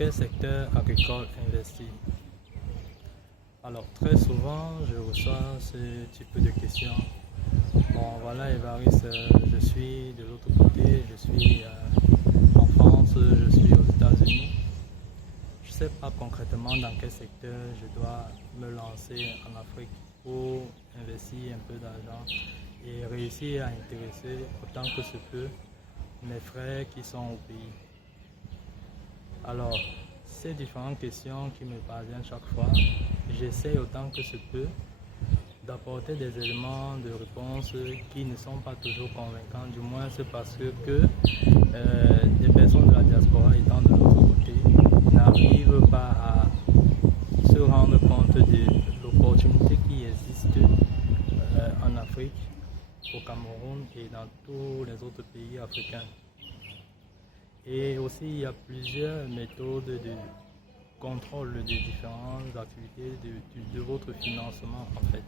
quel secteur agricole investir? Alors, très souvent, je reçois ce type de questions. Bon, voilà, Évariste, je suis de l'autre côté, je suis en France, je suis aux États-Unis. Je ne sais pas concrètement dans quel secteur je dois me lancer en Afrique pour investir un peu d'argent et réussir à intéresser autant que se peut mes frères qui sont au pays. Alors, ces différentes questions qui me parviennent chaque fois, j'essaie autant que se peut d'apporter des éléments de réponse qui ne sont pas toujours convaincants, du moins c'est parce que des personnes de la diaspora étant de l'autre côté n'arrivent pas à se rendre compte de l'opportunité qui existe en Afrique, au Cameroun et dans tous les autres pays africains. Et aussi, il y a plusieurs méthodes de contrôle des différentes activités de votre financement en fait.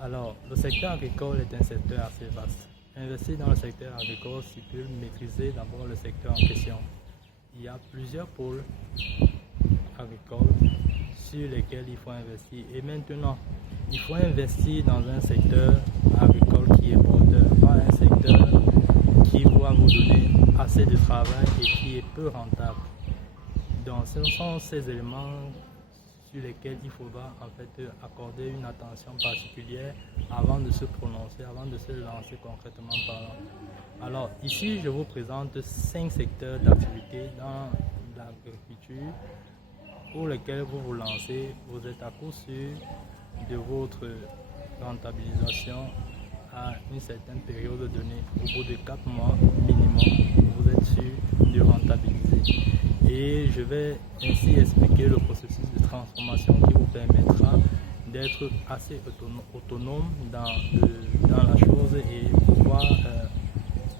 Alors, le secteur agricole est un secteur assez vaste. Investir dans le secteur agricole stipule maîtriser d'abord le secteur en question. Il y a plusieurs pôles agricoles sur lesquels il faut investir. Et maintenant, il faut investir dans un secteur agricole qui est porteur, pas un secteur qui va vous donner assez de travail et qui est peu rentable. Donc ce sont ces éléments sur lesquels il faudra en fait accorder une attention particulière avant de se prononcer, avant de se lancer concrètement parlant. Alors ici je vous présente 5 secteurs d'activité dans l'agriculture pour lesquels vous vous lancez, vous êtes à coup sûr de votre rentabilisation à une certaine période donnée. Au bout de 4 mois minimum, vous êtes sûr de rentabiliser. Et je vais ainsi expliquer le processus de transformation qui vous permettra d'être assez autonome dans la chose et pouvoir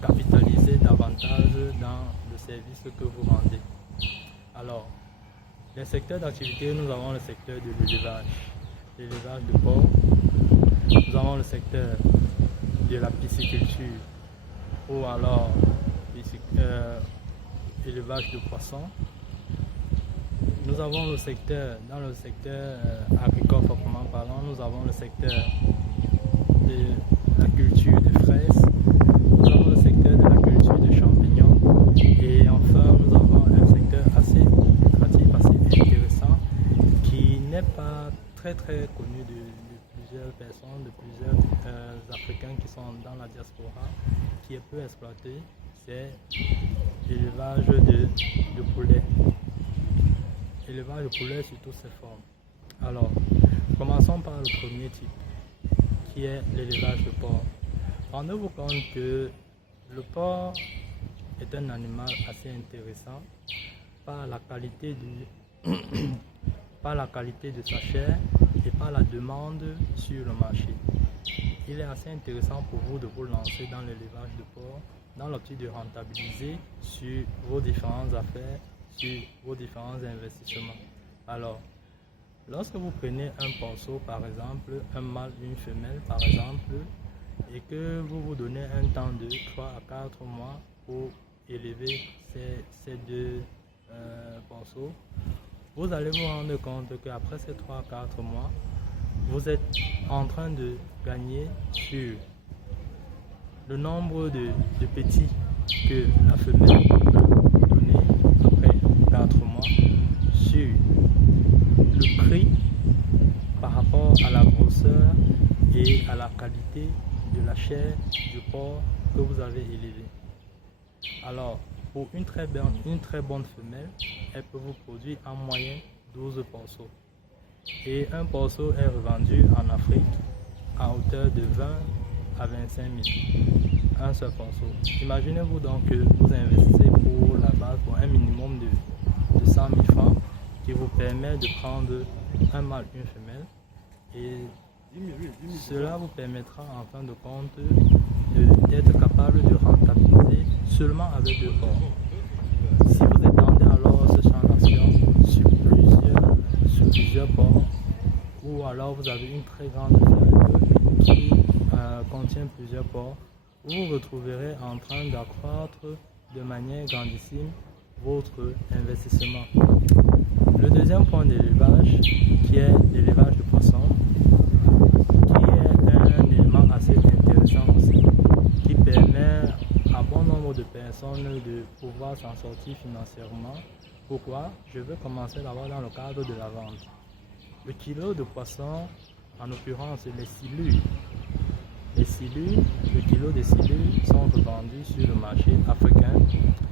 capitaliser davantage dans le service que vous rendez. Alors, les secteurs d'activité, nous avons le secteur de l'élevage de porc, nous avons le secteur de la pisciculture ou alors élevage de poissons. Nous avons le secteur, dans le secteur agricole proprement parlant, nous avons le secteur de la culture de fraises, nous avons le secteur de la culture de champignons et enfin nous avons un secteur assez lucratif, assez intéressant qui n'est pas très connu de plusieurs personnes, de plusieurs Africains qui sont dans la diaspora, qui est peu exploité, c'est l'élevage de poulet. L'élevage de poulet sous toutes ses formes. Alors, commençons par le premier type, qui est l'élevage de porc. Rendez-vous compte que le porc est un animal assez intéressant par la qualité de sa chair et par la demande sur le marché. Il est assez intéressant pour vous de vous lancer dans l'élevage de porc dans l'optique de rentabiliser sur vos différentes affaires, sur vos différents investissements. Alors, lorsque vous prenez un porceau par exemple, un mâle, une femelle par exemple, et que vous vous donnez un temps de 3 à 4 mois pour élever ces deux porceaux, vous allez vous rendre compte qu'après ces 3 à 4 mois, vous êtes en train de gagner sur le nombre de petits que la femelle peut donner après 4 mois, sur le prix par rapport à la grosseur et à la qualité de la chair du porc que vous avez élevé. Alors, pour une très bonne femelle, elle peut vous produire en moyenne 12 porceaux. Et un porceau est revendu en Afrique à hauteur de 20 à 25 000. Un seul porceau. Imaginez-vous donc que vous investissez pour la base pour un minimum de 100 000 francs qui vous permet de prendre un mâle, une femelle. Et cela vous permettra en fin de compte d'être capable de rentabiliser seulement avec 2 porcs. Si vous étendez alors ce champ d'action sur plusieurs porcs, ou alors vous avez une très grande ferme qui contient plusieurs porcs, vous vous retrouverez en train d'accroître de manière grandissime votre investissement. Le deuxième point d'élevage, qui est l'élevage de poissons, qui est un élément assez intéressant aussi, qui permet à bon nombre de personnes de pouvoir s'en sortir financièrement. Pourquoi? Je veux commencer d'abord dans le cadre de la vente. Le kilo de poisson, en l'occurrence les silures, le kilo de silures sont revendus sur le marché africain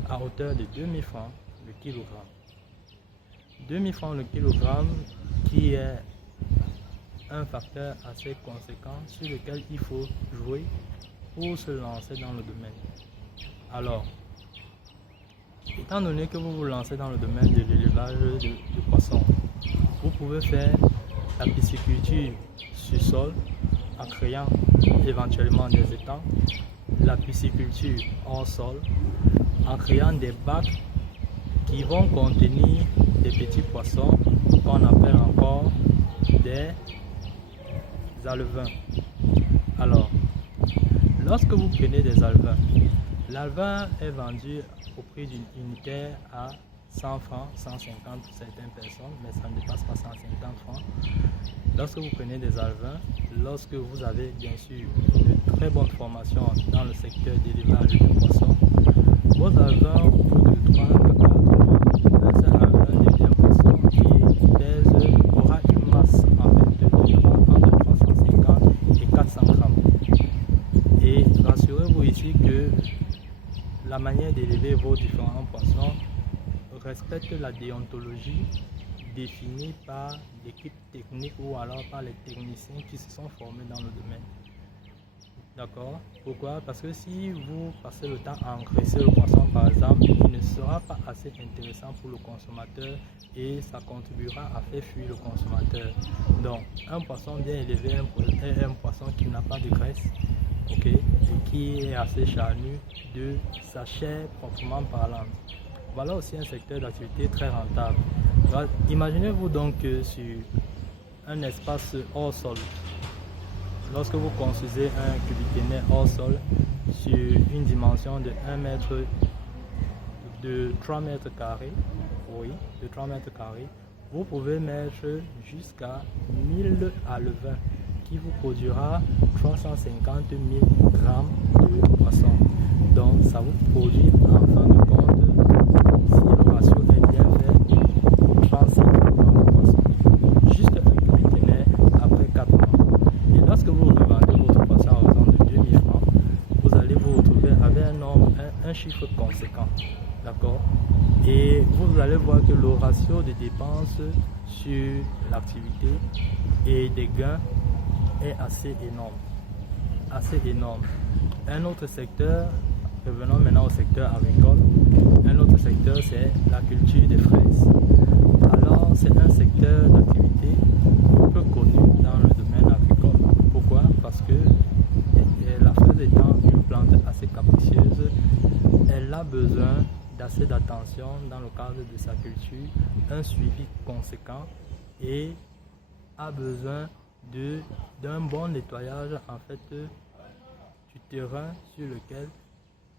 à hauteur de 2000 francs le kilogramme. 2000 francs le kilogramme, qui est un facteur assez conséquent sur lequel il faut jouer pour se lancer dans le domaine. Alors, étant donné que vous vous lancez dans le domaine de l'élevage de poissons, vous pouvez faire la pisciculture sur sol en créant éventuellement des étangs, la pisciculture hors sol en créant des bacs qui vont contenir des petits poissons qu'on appelle encore des alevins. Alors, lorsque vous prenez des alevins, l'alevin est vendu au prix d'une unitaire à 100 francs, 150 pour certaines personnes, mais ça ne dépasse pas 150 francs. Lorsque vous prenez des alevins, lorsque vous avez bien sûr une très bonne formation dans le secteur d'élevage de poissons, vos alevins, au bout de 3 à 4 mois, un seul alevin devient poisson qui aura une masse en fait entre 350 et 400 grammes. Et rassurez-vous ici que la manière d'élever vos différents poissons respecte la déontologie définie par l'équipe technique ou alors par les techniciens qui se sont formés dans le domaine. D'accord? Pourquoi? Parce que si vous passez le temps à engraisser le poisson par exemple, il ne sera pas assez intéressant pour le consommateur et ça contribuera à faire fuir le consommateur. Donc, un poisson bien élevé est un poisson qui n'a pas de graisse, ok, et qui est assez charnu de sa chair proprement parlant. Voilà aussi un secteur d'activité très rentable. Imaginez-vous donc que sur un espace hors sol, lorsque vous construisez un cubiténaire hors sol sur une dimension de 1 mètre, de 3 mètres carrés, oui, de 3 mètres carrés, vous pouvez mettre jusqu'à 1000 alevins qui vous produira 350 000 grammes de poisson. Donc ça vous produit en fin de compte, si le ratio est bien fait, 35 grammes de poisson. Juste un cubiténaire après 4 mois. Et lorsque vous revendez votre poisson à raison de 2000 francs, vous allez vous retrouver avec un chiffre conséquent. D'accord? Et vous allez voir que le ratio de dépenses sur l'activité et des gains est assez énorme. Assez énorme. Un autre secteur, revenons maintenant au secteur agricole, un autre secteur c'est la culture des fraises. Alors c'est un secteur d'activité peu connu dans le domaine agricole. Pourquoi? Parce que la fraise étant une plante assez capricieuse, elle a besoin d'assez d'attention dans le cadre de sa culture, un suivi conséquent et a besoin d'un bon nettoyage en fait du terrain sur lequel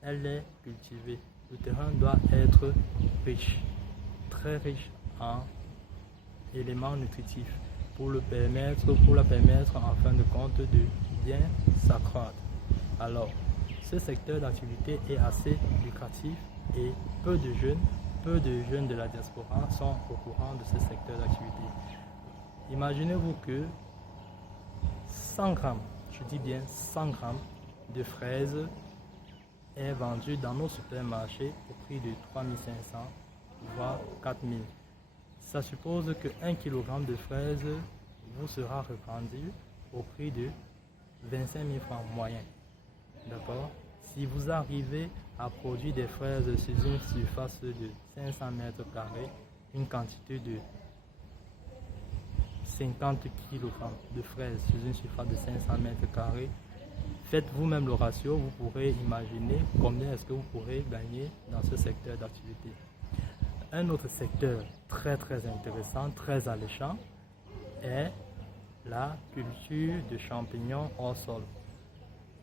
elle est cultivée. Le terrain doit être riche, très riche en éléments nutritifs pour la permettre en fin de compte de bien s'accroître. Alors, ce secteur d'activité est assez lucratif et peu de jeunes de la diaspora sont au courant de ce secteur d'activité. Imaginez-vous que 100 grammes, je dis bien 100 grammes de fraises est vendu dans nos supermarchés au prix de 3500 voire 4000. Ça suppose que 1 kg de fraises vous sera revendu au prix de 25 000 francs moyen. D'accord? Si vous arrivez à produire des fraises sur une surface de 500 mètres carrés, une quantité de 50 kg de fraises sur une surface de 500 mètres carrés, faites vous-même le ratio, vous pourrez imaginer combien est-ce que vous pourrez gagner dans ce secteur d'activité. Un autre secteur très intéressant, très alléchant est la culture de champignons hors sol.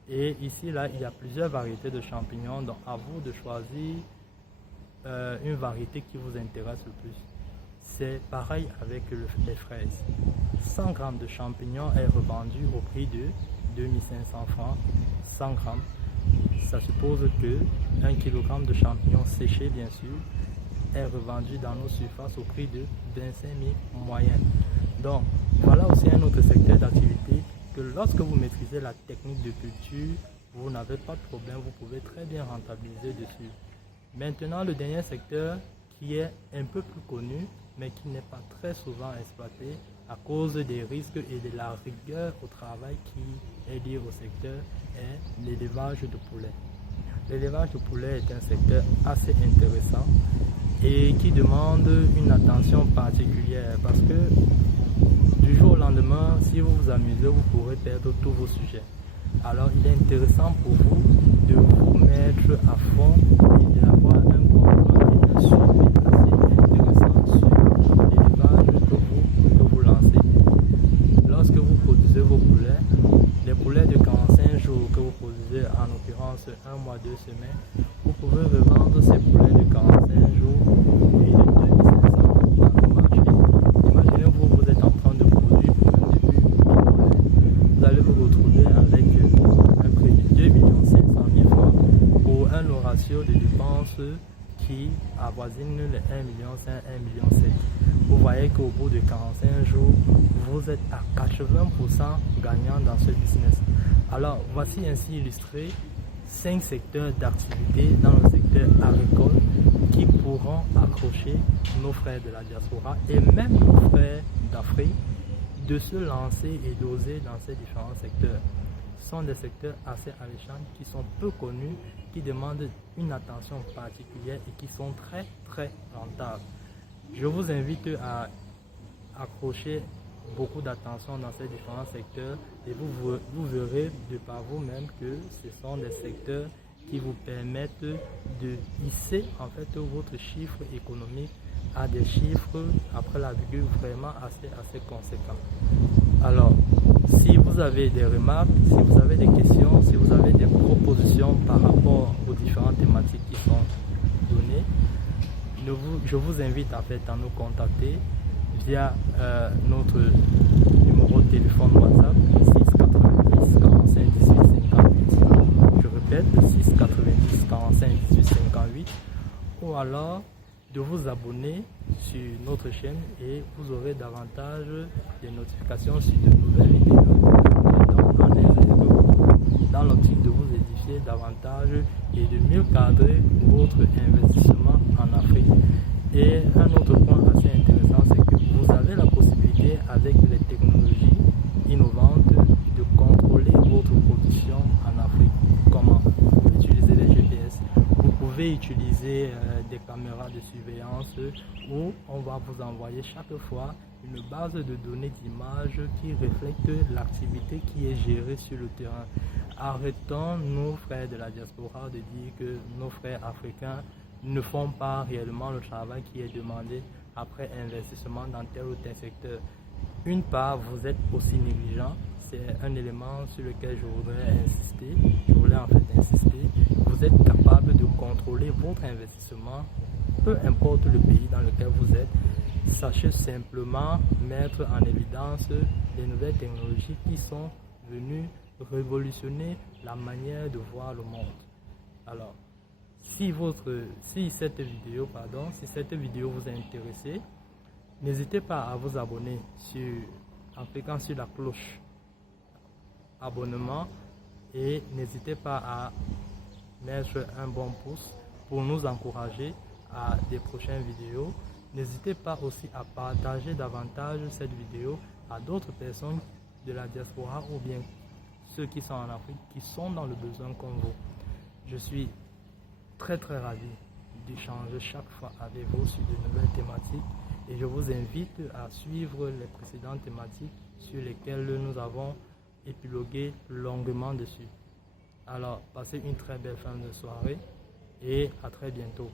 Et ici, là, il y a plusieurs variétés de champignons, donc à vous de choisir une variété qui vous intéresse le plus. C'est pareil avec les fraises. 100 grammes de champignons est revendu au prix de 2500 francs, 100 grammes. Ça suppose que 1 kg de champignons séchés, bien sûr, est revendu dans nos surfaces au prix de 25 000 moyens. Donc, voilà aussi un autre secteur d'activité que lorsque vous maîtrisez la technique de culture, vous n'avez pas de problème, vous pouvez très bien rentabiliser dessus. Maintenant, le dernier secteur qui est un peu plus connu, mais qui n'est pas très souvent exploité à cause des risques et de la rigueur au travail qui est lié au secteur, est l'élevage de poulets. L'élevage de poulets est un secteur assez intéressant et qui demande une attention particulière parce que du jour au lendemain, si vous vous amusez, vous pourrez perdre tous vos sujets. Alors il est intéressant pour vous de vous mettre à fond et d'avoir un contrôle et un suivi assez intéressant sur l'élevage que vous lancez. Lorsque vous produisez vos poulets, les poulets de 45 jours que vous produisez, en l'occurrence 1 mois, 2 semaines, vous pouvez revendre ces poulets de 45 jours au prix de 2500 dans le marché. Imaginez-vous, vous êtes en train de produire pour un début 1000 poulets. Vous allez vous retrouver avec un prix de 2 500 000 francs pour un ratio de dépenses qui avoisine les 1 million 5, 1 million 7. Vous voyez qu'au bout de 45 jours, vous êtes à 80% gagnant dans ce business. Alors, voici ainsi illustré 5 secteurs d'activité dans le secteur agricole qui pourront accrocher nos frères de la diaspora et même nos frères d'Afrique de se lancer et d'oser dans ces différents secteurs. Ce sont des secteurs assez alléchants qui sont peu connus, qui demandent une attention particulière et qui sont très très rentables. Je vous invite à accrocher beaucoup d'attention dans ces différents secteurs et vous verrez de par vous-même que ce sont des secteurs qui vous permettent de hisser en fait votre chiffre économique à des chiffres après la virgule vraiment assez conséquents. Alors, si vous avez des remarques, si vous avez des questions, si vous avez des propositions par rapport aux différentes thématiques qui sont données, je vous invite en fait à nous contacter via notre numéro de téléphone WhatsApp 690 45 18 58. Je répète 690 45 18 58 ou alors de vous abonner sur notre chaîne et vous aurez davantage de notifications sur de nouvelles vidéos dans l'optique de vous édifier davantage et de mieux cadrer votre investissement en Afrique. Et un autre point assez intéressant, c'est que vous avez la possibilité avec les technologies innovantes de contrôler votre production en Afrique. Comment? Vous pouvez utiliser les GPS, vous pouvez utiliser des caméras de surveillance où on va vous envoyer chaque fois une base de données d'images qui reflète l'activité qui est gérée sur le terrain. Arrêtons nos frères de la diaspora de dire que nos frères africains ne font pas réellement le travail qui est demandé après investissement dans tel ou tel secteur. Une part, vous êtes aussi négligent, c'est un élément sur lequel je voulais en fait insister. Vous êtes capable de contrôler votre investissement, peu importe le pays dans lequel vous êtes. Sachez simplement mettre en évidence les nouvelles technologies qui sont venues révolutionner la manière de voir le monde. Alors, si cette vidéo vous a intéressé, n'hésitez pas à vous abonner en cliquant sur la cloche abonnement et n'hésitez pas à mettre un bon pouce pour nous encourager à des prochaines vidéos. N'hésitez pas aussi à partager davantage cette vidéo à d'autres personnes de la diaspora ou bien ceux qui sont en Afrique, qui sont dans le besoin comme vous. Je suis très ravi d'échanger chaque fois avec vous sur de nouvelles thématiques et je vous invite à suivre les précédentes thématiques sur lesquelles nous avons épilogué longuement dessus. Alors, passez une très belle fin de soirée et à très bientôt.